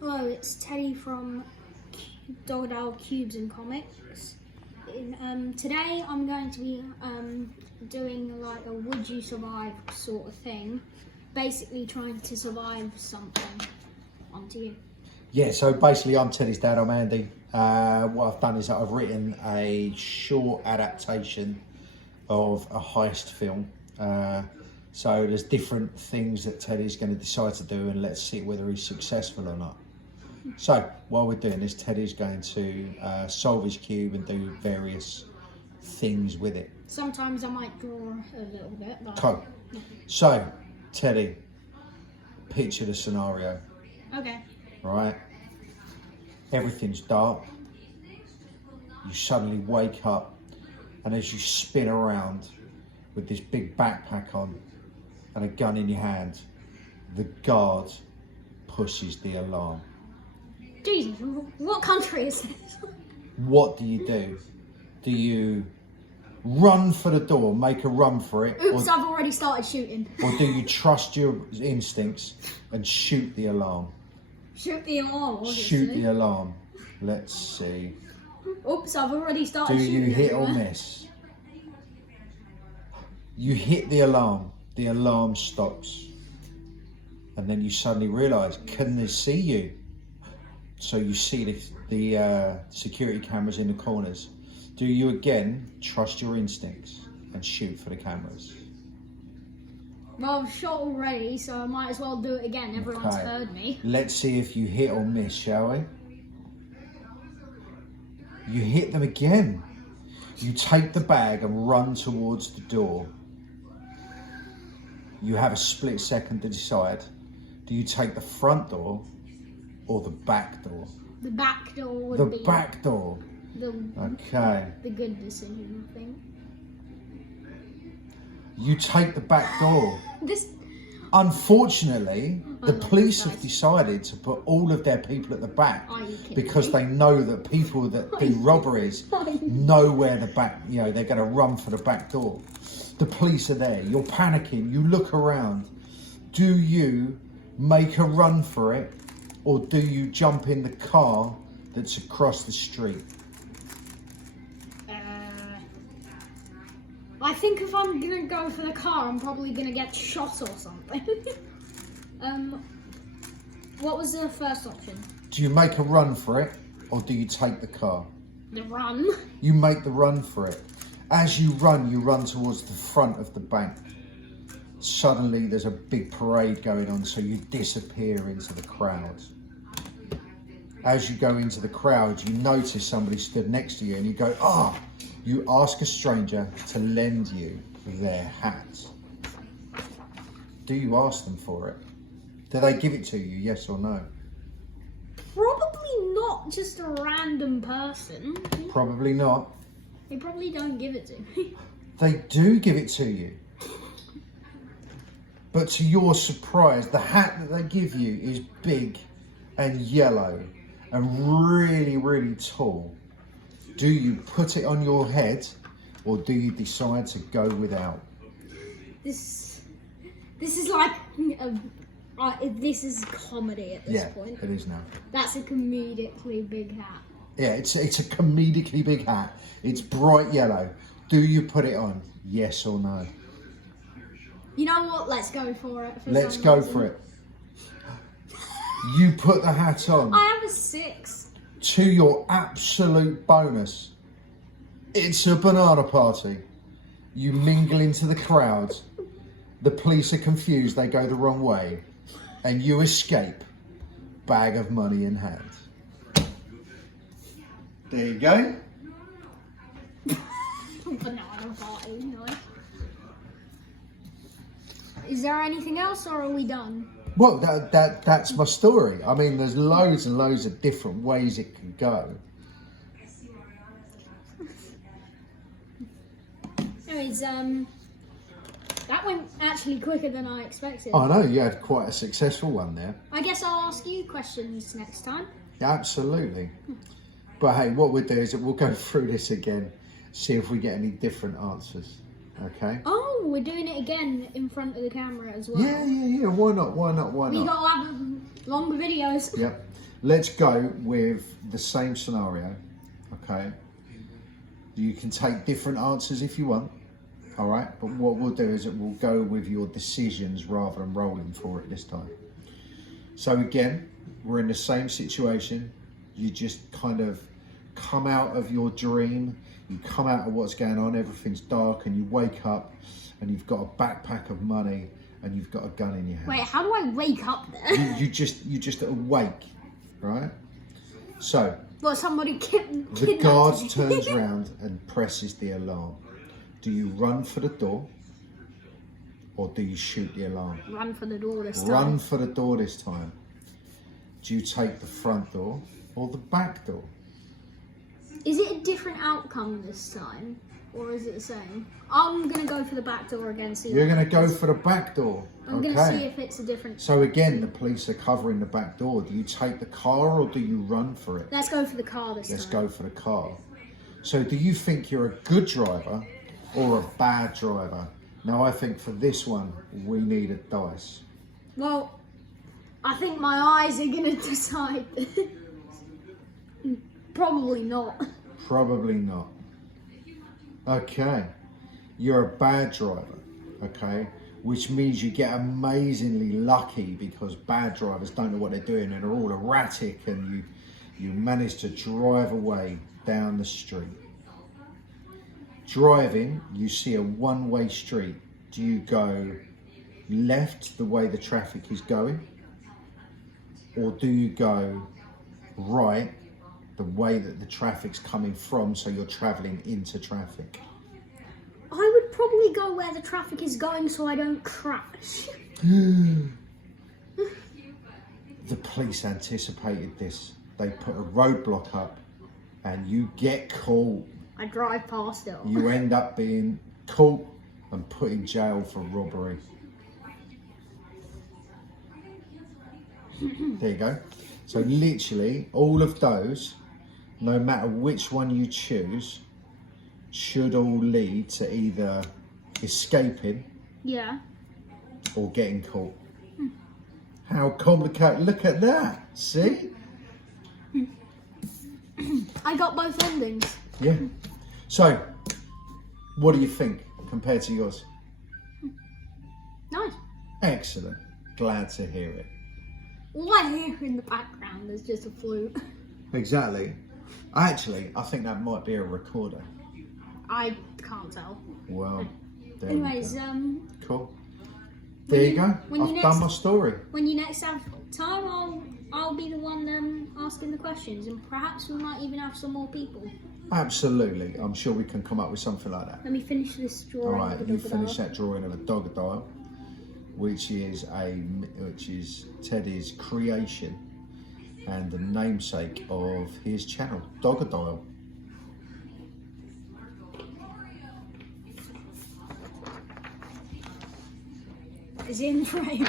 Hello, it's Teddy from Dogodile Cubes and Comics. Today I'm going to be doing like a would you survive sort of thing. Basically trying to survive something. On to you. Yeah, so basically I'm Teddy's dad, I'm Andy. What I've done is that I've written a short adaptation of a heist film. So there's different things that Teddy's going to decide to do, and let's see whether he's successful or not. So while we're doing this, Teddy's going to solve his cube and do various things with it. Sometimes I might draw a little bit. But... Cool. So, Teddy, picture the scenario. Okay. Right? Everything's dark. You suddenly wake up, and as you spin around with this big backpack on and a gun in your hand, the guard pushes the alarm. Jesus, what country is this? What do you do? Do you run for the door, make a run for it? Oops, I've already started shooting. Or do you trust your instincts and shoot the alarm? Shoot the alarm, obviously. Shoot the alarm. Let's see. Oops, I've already started Do shooting. you hit or everywhere. miss? You hit the alarm stops. And then you suddenly realise, can they see you? So you see the security cameras in the corners. Do you again trust your instincts and shoot for the cameras? Well, I've shot already, so I might as well do it again. Everyone's Okay. heard me. Let's see if you hit or miss, shall we? You hit them again. You take the bag and run towards the door. You have a split second to decide. Do you take the front door or the back door? The back door would The be back door. Okay. the good decision, I think. You take the back door. This Unfortunately, the love police these have guys. decided to put all of their people at the back Are you kidding because me? they know that people that do robberies know where the back, they're going to run for the back door. The police are there. You're panicking. You look around. Do you make a run for it, or do you jump in the car that's across the street? I think if I'm gonna go for the car, I'm probably gonna get shot or something. What was the first option? Do you make a run for it, or do you take the car? The run. You make the run for it. As you run towards the front of the bank. Suddenly there's a big parade going on, so you disappear into the crowd. As you go into the crowd, you notice somebody stood next to you and you go, ah! You ask a stranger to lend you their hat. Do you ask them for it? Do they give it to you, yes or no? Probably not just a random person. Probably not. They probably don't give it to me. They do give it to you. But to your surprise, the hat that they give you is big and yellow and really, really tall. Do you put it on your head, or do you decide to go without? This is like this is comedy at this point. It is now. That's a comedically big hat. Yeah, it's a comedically big hat. It's bright yellow. Do you put it on? Yes or no? You know what? Let's go for it. Let's go for it. You put the hat on. I have a 6. To your absolute bonus, it's a banana party. You mingle into the crowd. The police are confused. They go the wrong way. And you escape. Bag of money in hand. There you go. Banana party, nice. Is there anything else, or are we done? Well, that's my story. I mean, there's loads and loads of different ways it can go. Anyways, that went actually quicker than I expected. I know, you had quite a successful one there. I guess I'll ask you questions next time. Absolutely. But hey, what we'll do is that we'll go through this again, see if we get any different answers. Okay? Oh, we're doing it again in front of the camera as well. Yeah. Why not? We gotta have longer videos. Yep. Let's go with the same scenario, okay? You can take different answers if you want, all right? But what we'll do is we'll go with your decisions rather than rolling for it this time. So again, we're in the same situation. You just kind of come out of your dream. You come out of what's going on. Everything's dark, and you wake up, and you've got a backpack of money, and you've got a gun in your hand. Wait, how do I wake up there? You just awake, right? So Well, somebody kidnapped the guard me. turns around and presses the alarm. Do you run for the door, or do you shoot the alarm? Run for the door this time. Run for the door this time. Do you take the front door or the back door? Is it a different outcome this time? Or is it the same? I'm going to go for the back door again. See You're what going to go happens. for the back door. I'm going to see if it's a different... So again, the police are covering the back door. Do you take the car or do you run for it? Let's go for the car this Let's time. go for the car. So do you think you're a good driver or a bad driver? Now I think for this one, we need a dice. Well, I think my eyes are going to decide. Probably not. Probably not. Okay. You're a bad driver, okay? Which means you get amazingly lucky because bad drivers don't know what they're doing and are all erratic, and you manage to drive away down the street. Driving, you see a one-way street. Do you go left the way the traffic is going? Or do you go right the way that the traffic's coming from, so you're travelling into traffic? I would probably go where the traffic is going so I don't crash. The police anticipated this. They put a roadblock up and you get caught. I drive past it. You end up being caught and put in jail for robbery. There you go. So literally all of those, no matter which one you choose, should all lead to either escaping Yeah. or getting caught. How complicated, look at that, see? I got both endings. Yeah. So, what do you think compared to yours? Nice. Excellent, glad to hear it. All I hear in the background is just a flute. Exactly. Actually, I think that might be a recorder. I can't tell. Well, there Anyways, we go. Cool. when There you you- go. when you I've next- done my story. when you next have time, I'll be the one asking the questions, and perhaps we might even have some more people. Absolutely. I'm sure we can come up with something like that. Let me finish this All drawing. right, of you the finish dog. that drawing of a Dogodile, which is Teddy's creation and the namesake of his channel, Dogodile. Is it in frame?